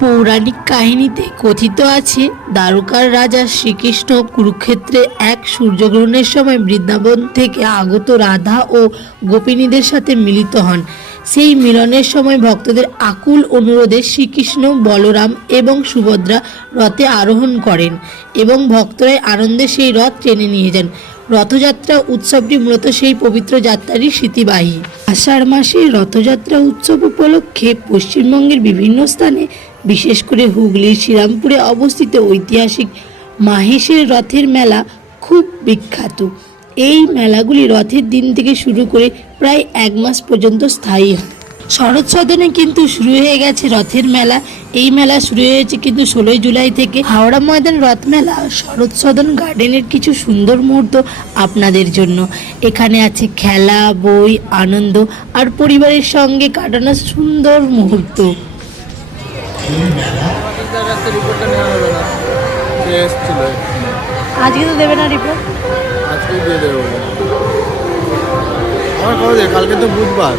পৌরাণিক কাহিনীতে কথিত আছে, দ্বারকার রাজা শ্রীকৃষ্ণ কুরুক্ষেত্রে এক সূর্যগ্রহণের সময় বৃন্দাবন থেকে আগত রাধা ও গোপিনীদের সাথে মিলিত হন। সেই মিলনের সময় ভক্তদের আকুল অনুরোধে শ্রীকৃষ্ণ, বলরাম এবং সুভদ্রা রথে আরোহণ করেন এবং ভক্তরাই আনন্দে সেই রথ টেনে নিয়ে যান। রথযাত্রা উৎসবটি মূলত সেই পবিত্র যাত্রারই স্মৃতিবাহী। আষাঢ় মাসে রথযাত্রা উৎসব উপলক্ষে পশ্চিমবঙ্গের বিভিন্ন স্থানে, বিশেষ করে হুগলির শ্রীরামপুরে অবস্থিত ঐতিহাসিক মাহেশের রথের মেলা খুব বিখ্যাত। এই মেলাগুলি রথের দিন থেকে শুরু করে প্রায় 1 মাস পর্যন্ত স্থায়ী হয়। শরৎ সদনে কিন্তু শুরু হয়ে গেছে রথের মেলা। এই মেলা শুরু হয়েছে কিন্তু 16 জুলাই থেকে। হাওড়া ময়দান রথ মেলা, শরৎ সদন গার্ডেনের কিছু সুন্দর মুহূর্ত আপনাদের জন্য। এখানে আছে খেলা, বই, আনন্দ আর পরিবারের সঙ্গে কাটানো সুন্দর মুহূর্ত। আজকে তো দেবে না রিপোর্ট? আজকে দিয়ে দেবো। আমার খবর কালকে তো বুধবার।